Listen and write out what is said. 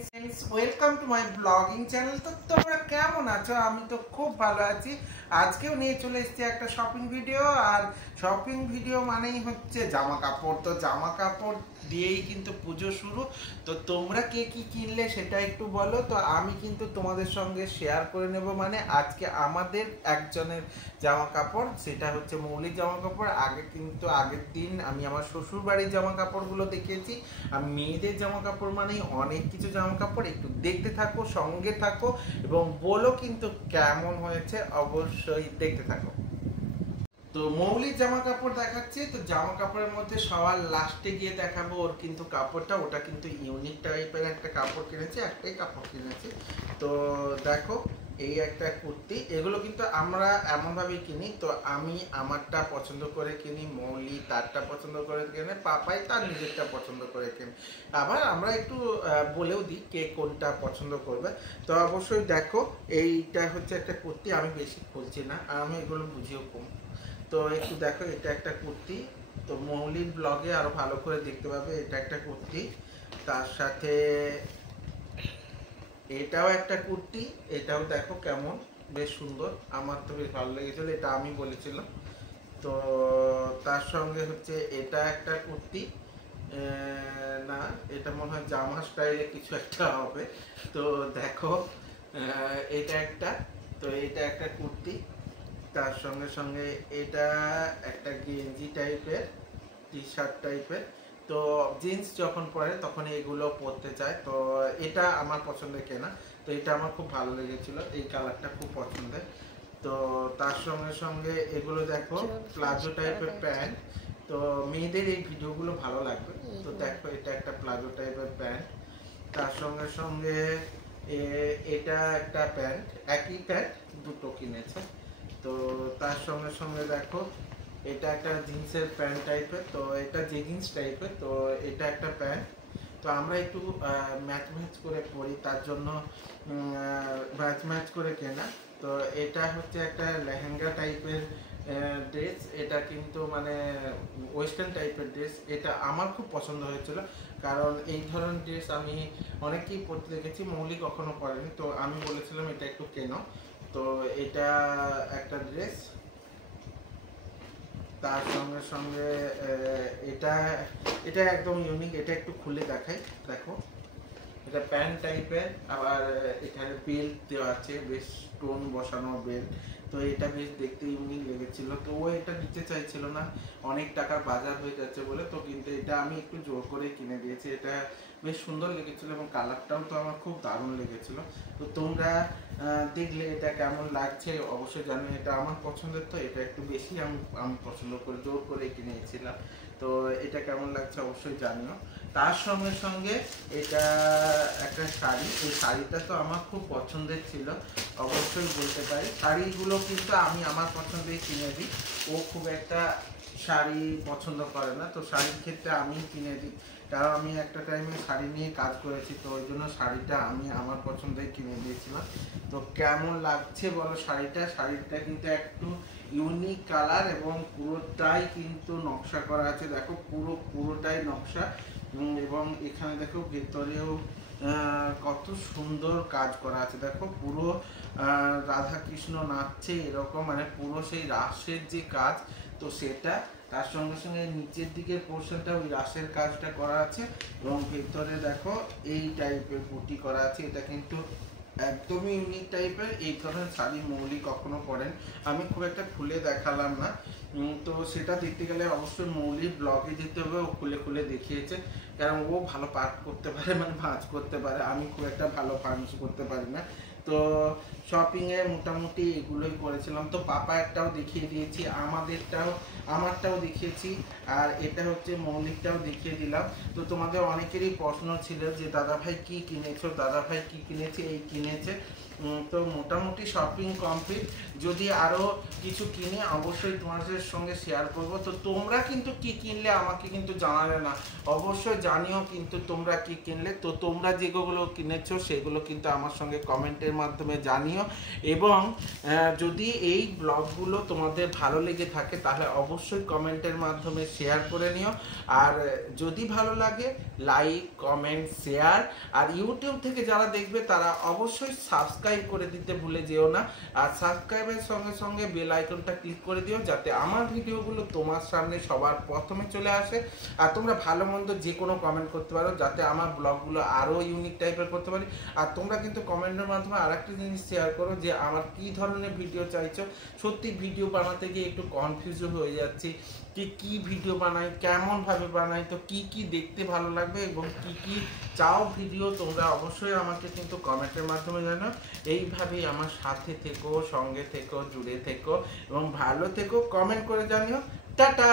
Friends welcome to my blogging channel. तो তোমরা কেমন আছো? আমি তো খুব ভালো আছি। আজকেও নিয়ে চলে এসেছি একটা শপিং ভিডিও। আর শপিং ভিডিও মানেই হচ্ছে জামা কাপড়। তো জামা কাপড় দিয়েই কিন্তু পুজো শুরু। তো তোমরা কে কি কিনলে সেটা একটু বলো। তো আমি কিন্তু তোমাদের সঙ্গে শেয়ার করে নেব। মানে আজকে আমাদের একজনের জামা কাপড়, সেটা হচ্ছে মৌলিক জামা কাপড়। আগের দিন আমি আমার শ্বশুর বাড়ির জামা কাপড়গুলো দেখিয়েছি। আর মেয়েদের জামা কাপড় মানেই অনেক কিছু জামা কাপড়। একটু দেখতে থাকো, সঙ্গে থাকো এবং বলো কিন্তু কেমন হয়েছে, অবশ্যই দেখতে থাকো। তো মৌলিক জামা কাপড় দেখাচ্ছি। তো জামা কাপড়ের মধ্যে সবার লাস্টে গিয়ে দেখাবো ওর কিন্তু কাপড়টা। ওটা কিন্তু ইউনিক টাইপের একটা কাপড় কিনেছি, একটাই কাপড় কিনেছি। তো দেখো, এই একটা কুর্তি। এগুলো কিন্তু আমরা এমনভাবেই কিনি। তো আমি আমারটা পছন্দ করে কিনি, মৌলি তারটা পছন্দ করে কিনে, পাপাই তার নিজেরটা পছন্দ করে কিনি। আবার আমরা একটু বলেও দিই কে কোনটা পছন্দ করবে। তো অবশ্যই দেখো, এইটা হচ্ছে একটা কুর্তি। আমি বেশি খুলছি না, আমি এগুলো বুঝিও কম। তো একটু দেখো, এটা একটা কুর্তি। তো মৌলিক ব্লগে আরো ভালো করে দেখতে পাবে। এটা একটা কুর্তি, তার সাথে এটাও একটা কুর্তি। এটাও দেখো কেমন, বেশ সুন্দর। আমার তো বেশ ভালো লেগেছিল, এটা আমি বলেছিলাম। তো তার সঙ্গে হচ্ছে এটা একটা কুর্তি। না, এটা মনে হয় জামা স্টাইলে কিছু একটা হবে। তো দেখো, এটা একটা। তো এটা একটা কুর্তি। তার সঙ্গে সঙ্গে এটা একটা গেঞ্জি টাইপের, টি শার্ট টাইপের। তো জিন্স যখন পরে তখন এগুলো পরতে চায়। তো এটা আমার পছন্দের কেনা। তো এটা আমার খুব ভালো লেগেছিল, এই কালারটা খুব পছন্দের। তো তার সঙ্গে সঙ্গে এগুলো দেখো প্লাজো টাইপের প্যান্ট। তো মেয়েদের এই ভিডিওগুলো ভালো লাগবে। তো দেখো, এটা একটা প্লাজো টাইপের প্যান্ট। তার সঙ্গে সঙ্গে এটা একটা প্যান্ট, একই প্যান্ট দুটো কিনেছে। তো তার সঙ্গে সঙ্গে দেখো, এটা একটা জিন্সের প্যান্ট টাইপের। তো এটা জেগিংস টাইপের। তো এটা একটা প্যান্ট। তো আমরা একটু ম্যাচ করে পরি, তার জন্য ম্যাচ করে কেনা। তো এটা হচ্ছে একটা লেহেঙ্গা টাইপের ড্রেস। এটা কিন্তু মানে ওয়েস্টার্ন টাইপের ড্রেস। এটা আমার খুব পছন্দ হয়েছিল, কারণ এই ধরনের ড্রেস আমি অনেকেই পরতে দেখেছি, মৌলিক কখনো পরেনি। তো আমি বলেছিলাম এটা একটু কেনো। তো এটা একটা ড্রেস। তার সঙ্গে সঙ্গে এটা এটা একদম ইউনিক। এটা একটু খুলে দেখাই। দেখো, এটা প্যান্ট টাইপের। আবার এখানে বেল্ট দেওয়া আছে, বেশ স্টোন বসানো বেল্ট। তো এটা বেশ দেখতে ইউনিক লেগেছিল। তো ও এটা নিতে চাইছিল না, অনেক টাকার বাজার হয়ে যাচ্ছে বলে। তো কিন্তু এটা আমি একটু জোর করে কিনে দিয়েছি। এটা বেশ সুন্দর লেগেছিল এবং কালারটাও তো আমার খুব দারুণ লেগেছিল। তো তোমরা দেখলে এটা কেমন লাগছে অবশ্যই জানো। এটা আমার পছন্দের, তো এটা একটু বেশি আমি পছন্দ করে জোর করে কিনেছিলাম। তো এটা কেমন লাগছে অবশ্যই জানিও। তার সঙ্গে সঙ্গে এটা একটা শাড়ি। এই শাড়িটা তো আমার খুব পছন্দের ছিল, অবশ্যই বলতে পারি। শাড়িগুলো কিন্তু আমি আমার পছন্দেই কিনে দিই। ও খুব একটা শাড়ি পছন্দ করে না। তো শাড়ির ক্ষেত্রে আমি কিনে দিই, কারণ আমি একটা টাইমে শাড়ি নিয়ে কাজ করেছি। তো ওই জন্য শাড়িটা আমি আমার পছন্দেই কিনে দিয়েছিলাম। তো কেমন লাগছে বলো শাড়িটা? শাড়িটা কিন্তু একটু ইউনিক কালার এবং পুরোটাই কিন্তু নকশা করা আছে। দেখো, পুরোটাই নকশা। এবং এখানে দেখো ভেতরেও কত সুন্দর কাজ করা আছে। দেখো, পুরো রাধা কৃষ্ণ নাচছে এরকম, মানে পুরো সেই রাসের যে কাজ, তো সেটা। তার সঙ্গে সঙ্গে নিচের দিকের পোর্শনটা ওই রাসের কাজটা করা আছে। এবং ভেতরে দেখো এই টাইপের বুটি করা আছে। এটা কিন্তু একদমই ইউনিক টাইপের। এই ধরনের শাড়ি মৌলিক কখনো পরেন। আমি খুব একটা খুলে দেখালাম না। তো সেটা দেখতে গেলে অবশ্যই মৌলিক ব্লগে যেতে হবে। ও খুলে খুলে দেখিয়েছে, কারণ ও ভালো পাঠ করতে পারে, মানে ভাঁজ করতে পারে। আমি খুব একটা ভালো ভাঁজ করতে পারি না। তো শপিংয়ে মোটামুটি এগুলোই করেছিলাম। তো পাপা একটাও দেখিয়ে দিয়েছি, আমারটাও দেখিয়েছি। আর এটা হচ্ছে মৌলিকটাও দেখিয়ে দিলাম। তো তোমাদের অনেকেরই প্রশ্ন ছিল যে দাদাভাই কি কিনেছো, দাদাভাই কি কিনেছে, এই কিনেছে। তো মোটামুটি শপিং কমপ্লিট। যদি আরও কিছু কিনে অবশ্যই তোমাদের সঙ্গে শেয়ার করব। তো তোমরা কিন্তু কি কিনলে আমাকে কিন্তু জানালে না, অবশ্যই জানিও কিন্তু তোমরা কি কিনলে। তো তোমরা যেগুলো কিনেছো সেগুলো কিন্তু আমার সঙ্গে কমেন্টের মাধ্যমে জানিও। এবং যদি এই ব্লগগুলো তোমাদের ভালো লেগে থাকে তাহলে অবশ্যই কমেন্টের মাধ্যমে শেয়ার করে নিও। আর যদি ভালো লাগে লাইক, কমেন্ট, শেয়ার। আর ইউটিউব থেকে যারা দেখবে তারা অবশ্যই সাবস্ক্রাইব করে দিতে ভুলে যেও না। আর সাবস্ক্রাইবের সঙ্গে সঙ্গে বেল আইকনটা ক্লিক করে দিও, যাতে আমার ভিডিওগুলো তোমার সামনে সবার প্রথমে চলে আসে। আর তোমরা ভালো মন্দ যে কোনো কমেন্ট করতে পারো, যাতে আমার ব্লগগুলো আরও ইউনিক টাইপের করতে পারি। আর তোমরা কিন্তু কমেন্টের মাধ্যমে আরেকটা জিনিস শেয়ার করো যে আমার কী ধরনের ভিডিও চাইছো। সত্যি ভিডিও বানাতে গিয়ে একটু কনফিউজ হয়ে যাচ্ছি যে কী ভিডিও বানাই, কেমনভাবে বানাই, তো কি কি দেখতে ভালো লাগবে এবং কি কি চাও ভিডিও, তোমরা অবশ্যই আমাকে কিন্তু কমেন্টের মাধ্যমে জানাও। এইভাবেই আমার সাথে থেকো, সঙ্গে থেকো, জুড়ে থেকো এবং ভালো থেকো। কমেন্ট করে জানিও। টাটা।